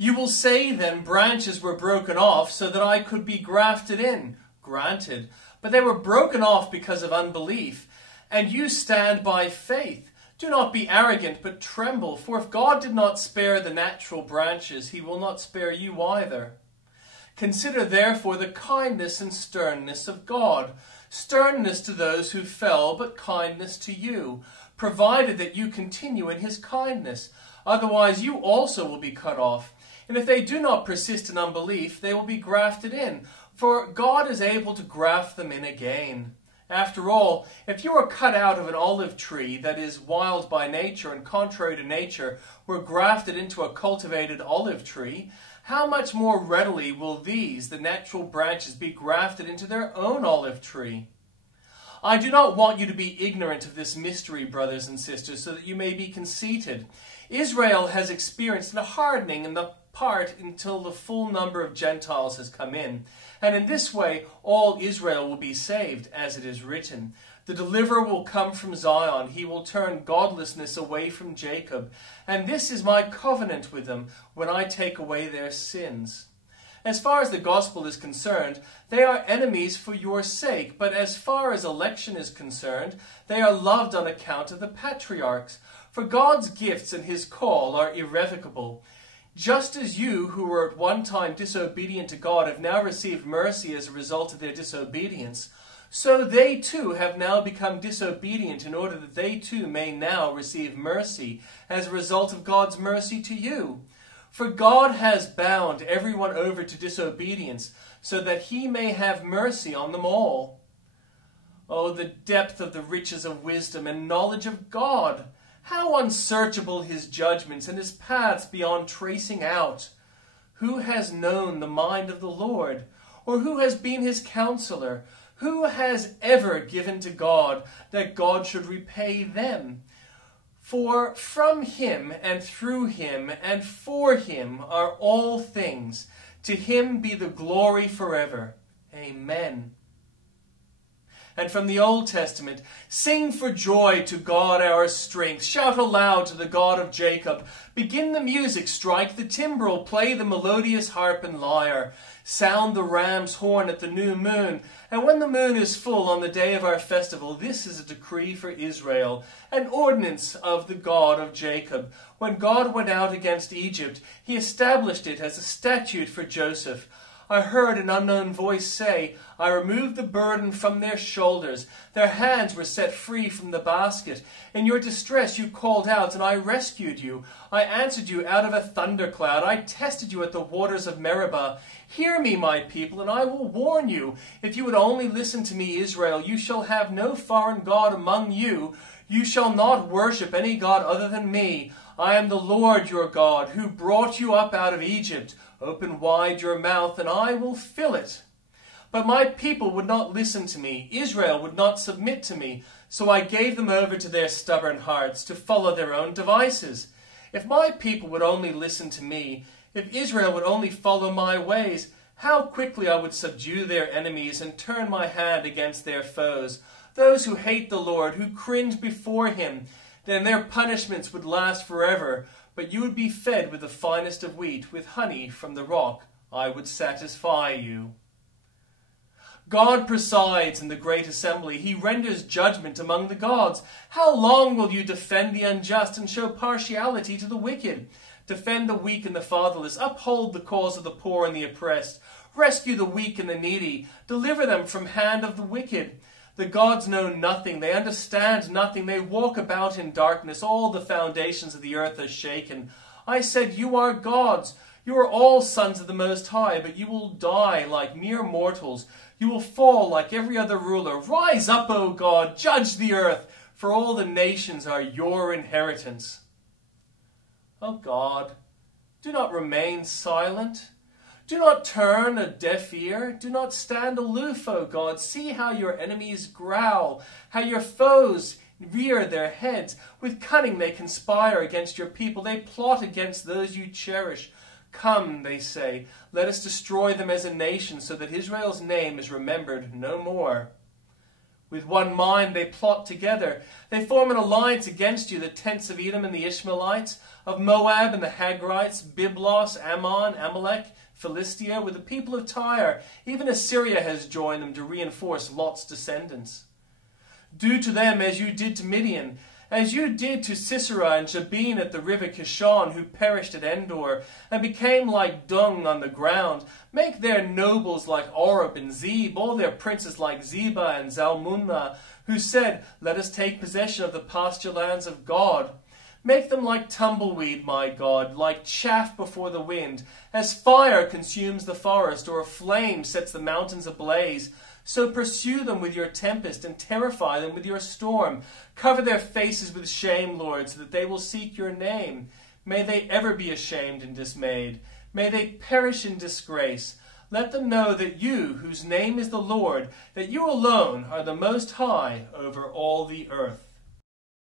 You will say then, branches were broken off so that I could be grafted in. Granted, but they were broken off because of unbelief, and you stand by faith. Do not be arrogant, but tremble, for if God did not spare the natural branches, he will not spare you either. Consider therefore the kindness and sternness of God, sternness to those who fell, but kindness to you, provided that you continue in his kindness. Otherwise you also will be cut off. And if they do not persist in unbelief, they will be grafted in, for God is able to graft them in again. After all, if you are cut out of an olive tree that is wild by nature and contrary to nature were grafted into a cultivated olive tree, how much more readily will these, the natural branches, be grafted into their own olive tree? I do not want you to be ignorant of this mystery, brothers and sisters, so that you may be conceited. Israel has experienced a hardening in the part until the full number of Gentiles has come in. And in this way all Israel will be saved, as it is written. The deliverer will come from Zion. He will turn godlessness away from Jacob. And this is my covenant with them when I take away their sins. As far as the gospel is concerned, they are enemies for your sake. But as far as election is concerned, they are loved on account of the patriarchs. For God's gifts and his call are irrevocable. Just as you, who were at one time disobedient to God, have now received mercy as a result of their disobedience, so they too have now become disobedient in order that they too may now receive mercy as a result of God's mercy to you. For God has bound everyone over to disobedience, so that he may have mercy on them all. Oh, the depth of the riches of wisdom and knowledge of God! How unsearchable his judgments and his paths beyond tracing out! Who has known the mind of the Lord? Or who has been his counselor? Who has ever given to God that God should repay them? For from him and through him and for him are all things. To him be the glory forever. Amen. And from the Old Testament, sing for joy to God our strength. Shout aloud to the God of Jacob. Begin the music, strike the timbrel, play the melodious harp and lyre. Sound the ram's horn at the new moon. And when the moon is full on the day of our festival, this is a decree for Israel, an ordinance of the God of Jacob. When God went out against Egypt, he established it as a statute for Joseph. I heard an unknown voice say, I removed the burden from their shoulders. Their hands were set free from the basket. In your distress you called out, and I rescued you. I answered you out of a thundercloud. I tested you at the waters of Meribah. Hear me, my people, and I will warn you. If you would only listen to me, Israel, you shall have no foreign god among you. You shall not worship any god other than me. I am the Lord your God, who brought you up out of Egypt. Open wide your mouth, and I will fill it. But my people would not listen to me. Israel would not submit to me. So I gave them over to their stubborn hearts, to follow their own devices. If my people would only listen to me, if Israel would only follow my ways, how quickly I would subdue their enemies and turn my hand against their foes, those who hate the Lord, who cringe before him. Then their punishments would last forever, but you would be fed with the finest of wheat, with honey from the rock. I would satisfy you. God presides in the great assembly. He renders judgment among the gods. How long will you defend the unjust and show partiality to the wicked? Defend the weak and the fatherless. Uphold the cause of the poor and the oppressed. Rescue the weak and the needy. Deliver them from hand of the wicked. The gods know nothing. They understand nothing. They walk about in darkness. All the foundations of the earth are shaken. I said, you are gods. You are all sons of the Most High, but you will die like mere mortals. You will fall like every other ruler. Rise up, O God, judge the earth, for all the nations are your inheritance. O God, do not remain silent. Do not turn a deaf ear. Do not stand aloof, O God. See how your enemies growl, how your foes rear their heads. With cunning they conspire against your people. They plot against those you cherish. Come, they say, let us destroy them as a nation, so that Israel's name is remembered no more. With one mind they plot together. They form an alliance against you, the tents of Edom and the Ishmaelites, of Moab and the Hagrites, Byblos, Ammon, Amalek, Philistia, with the people of Tyre. Even Assyria has joined them to reinforce Lot's descendants. Do to them as you did to Midian, as you did to Sisera and Jabin at the river Kishon, who perished at Endor, and became like dung on the ground. Make their nobles like Oreb and Zeb, all their princes like Zebah and Zalmunna, who said, "Let us take possession of the pasture lands of God." Make them like tumbleweed, my God, like chaff before the wind, as fire consumes the forest, or a flame sets the mountains ablaze. So pursue them with your tempest, and terrify them with your storm. Cover their faces with shame, Lord, so that they will seek your name. May they ever be ashamed and dismayed. May they perish in disgrace. Let them know that you, whose name is the Lord, that you alone are the Most High over all the earth.